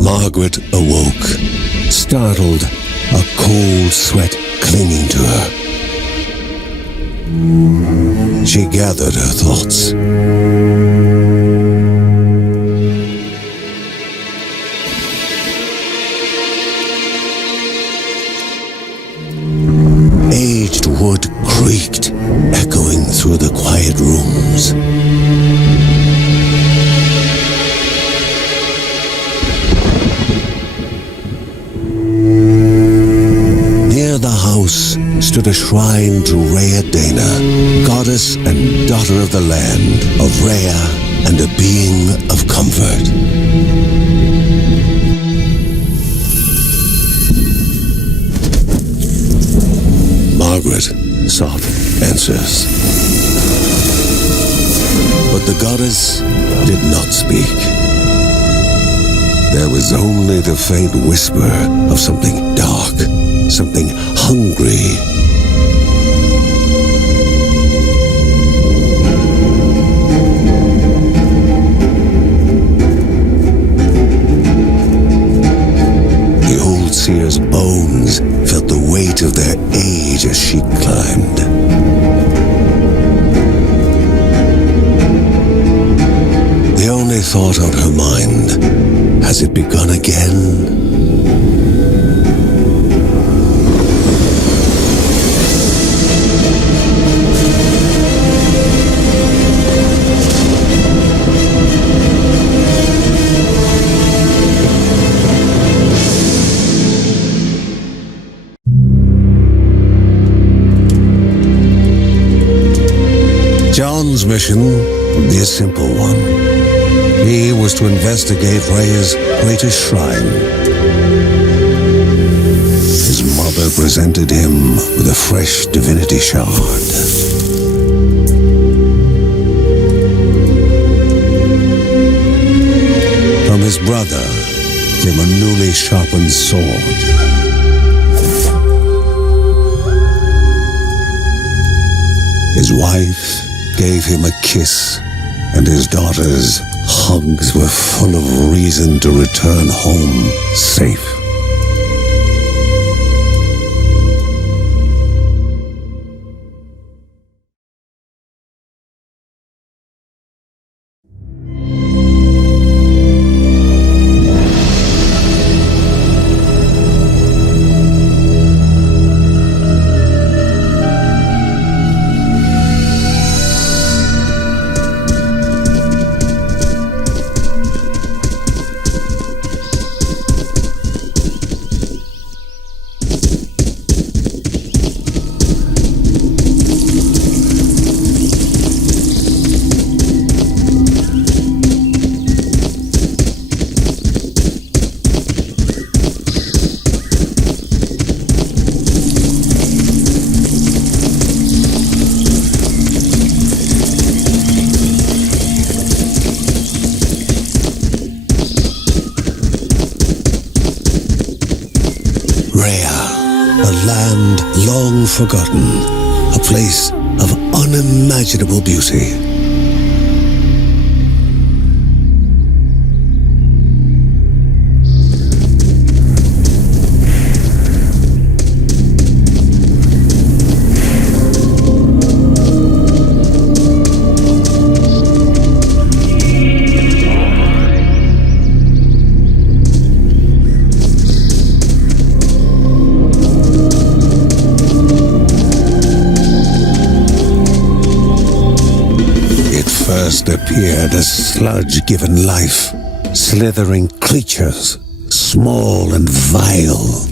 Margaret awoke, startled, a cold sweat clinging to her. She gathered her thoughts. Aged wood creaked, echoing through the quiet rooms. Stood a shrine to Rhea Dana, goddess and daughter of the land, of Rhea and a being of comfort. Margaret sought answers. But the goddess did not speak. There was only the faint whisper of something dark, something hungry. The old seer's bones felt the weight of their age as she climbed. The only thought on her mind, has it begun again? John's mission would be a simple one. He was to investigate Rhea's greatest shrine. His mother presented him with a fresh divinity shard. From his brother came a newly sharpened sword. His wife gave him a kiss, and his daughter's hugs were full of reason to return home safe. A land long forgotten, a place of unimaginable beauty. First appeared as sludge given life, slithering creatures, small and vile.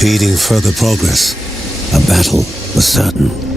impeding further progress. A battle was certain.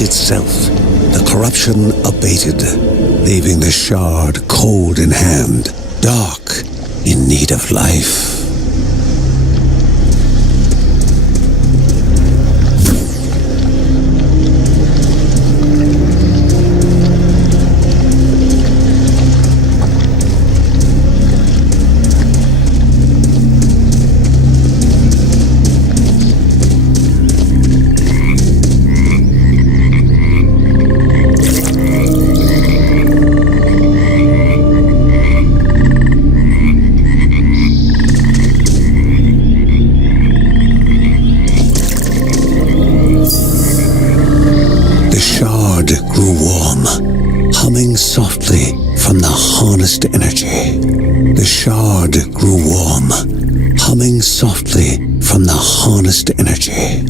Itself, the corruption abated, leaving the shard cold in hand, dark, in need of life. Softly from the harnessed energy. The shard grew warm, humming softly from the harnessed energy.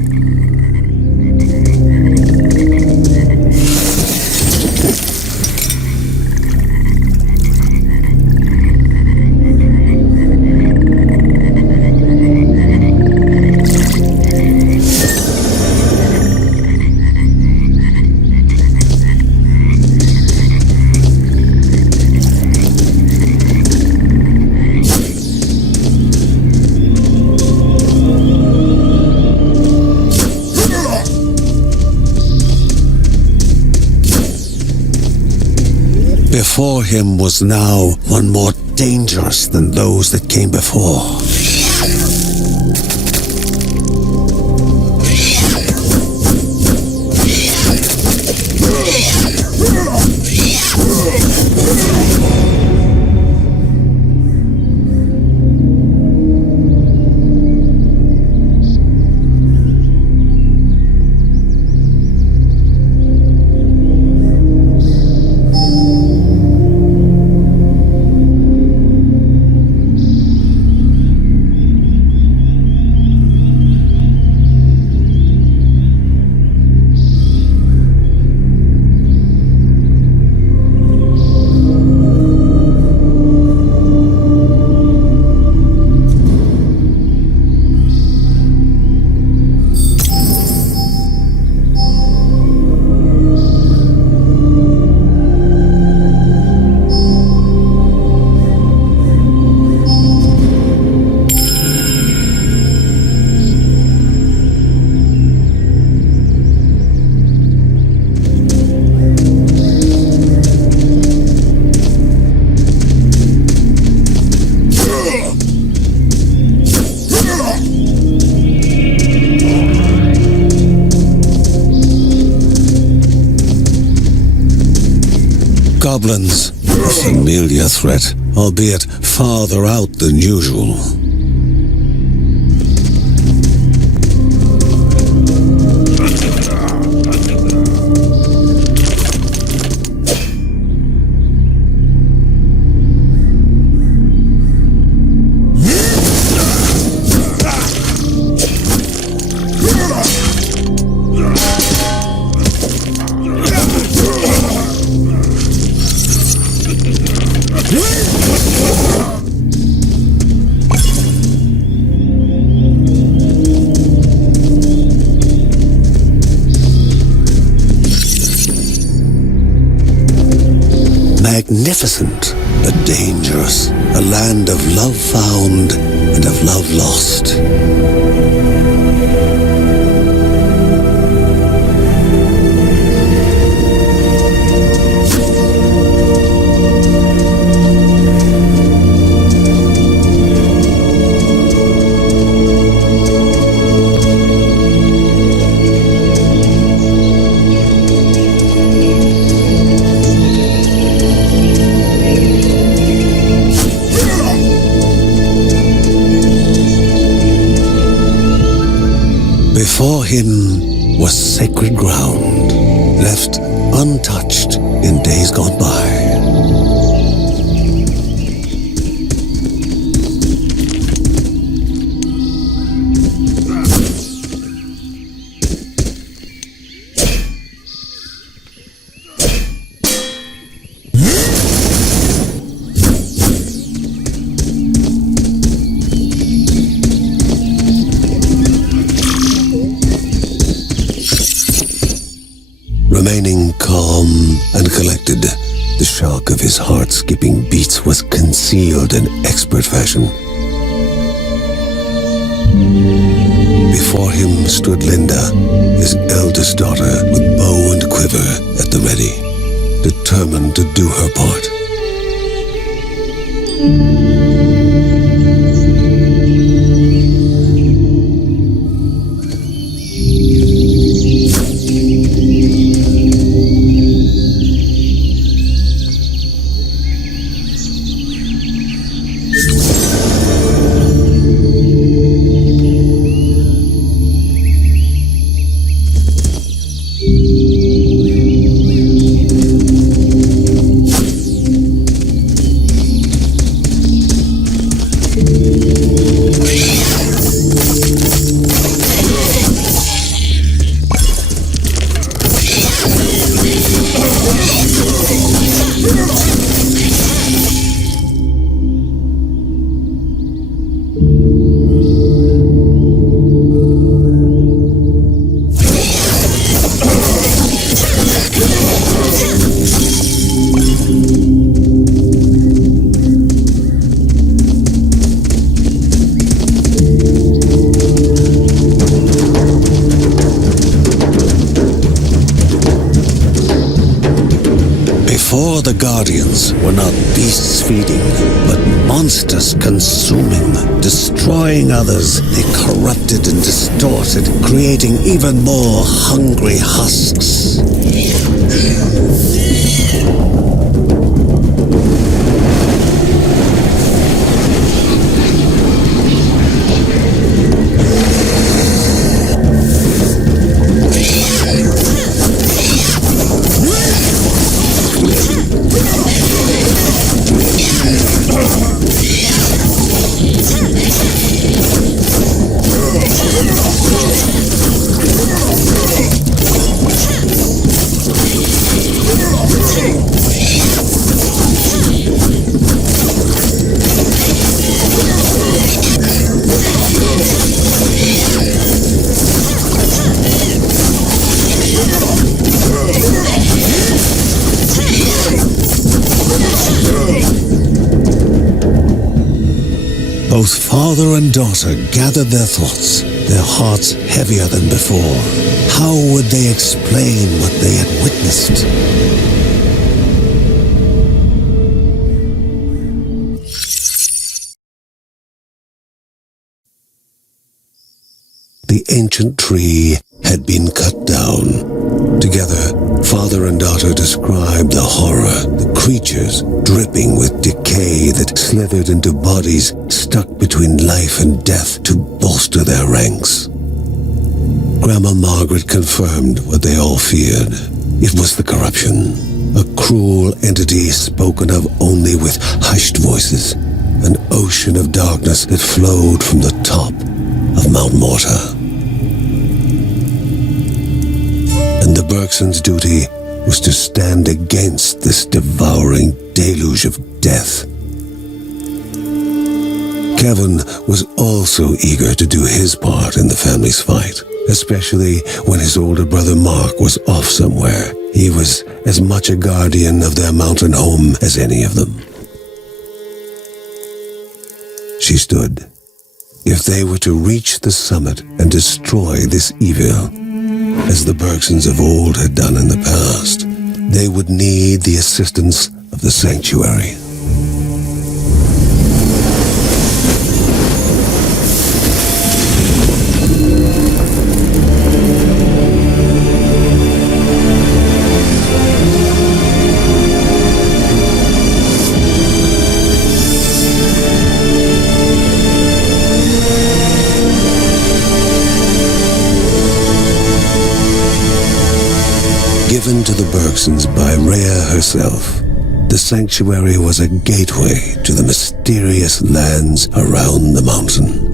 Before him was now one more dangerous than those that came before. Goblins, a familiar threat, albeit farther out than usual. Magnificent, but dangerous, a land of love found and of love lost. Before him was sacred ground, left untouched in days gone by. Remaining calm and collected, the shock of his heart-skipping beats was concealed in expert fashion. Before him stood Linda, his eldest daughter, with bow and quiver at the ready, determined to do her part. Before the Guardians were not beasts feeding, but monsters consuming, destroying others. They corrupted and distorted, creating even more hungry husks. Both father and daughter gathered their thoughts, their hearts heavier than before. How would they explain what they had witnessed? The ancient tree had been cut down. Together, father and daughter described the horror, the creatures dripping with decay that slithered into bodies stuck between life and death to bolster their ranks. Grandma Margaret confirmed what they all feared. It was the corruption, a cruel entity spoken of only with hushed voices, an ocean of darkness that flowed from the top of Mount Morta. And the Bergsons' duty was to stand against this devouring deluge of death. Kevin was also eager to do his part in the family's fight, especially when his older brother Mark was off somewhere. He was as much a guardian of their mountain home as any of them. She stood. If they were to reach the summit and destroy this evil, as the Bergsons of old had done in the past, they would need the assistance of the sanctuary. instructions by Rhea herself, the sanctuary was a gateway to the mysterious lands around the mountain.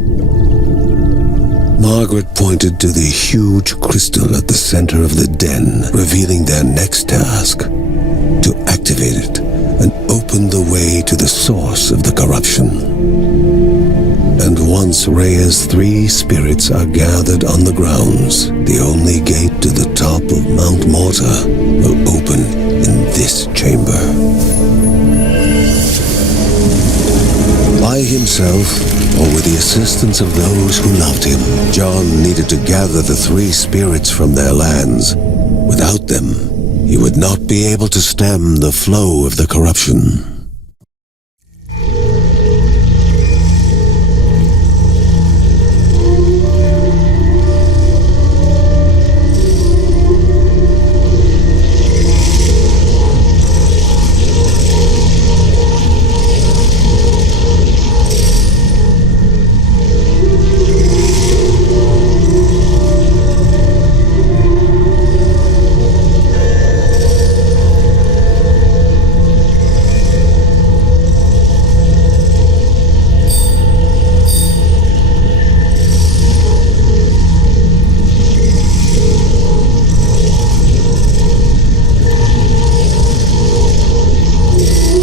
Margaret pointed to the huge crystal at the center of the den, revealing their next task: to activate it and open the way to the source of the corruption. And once Rhea's 3 spirits are gathered on the grounds, the only gate to the top of Mount Morta will open in this chamber. By himself, or with the assistance of those who loved him, John needed to gather the 3 spirits from their lands. Without them, he would not be able to stem the flow of the corruption.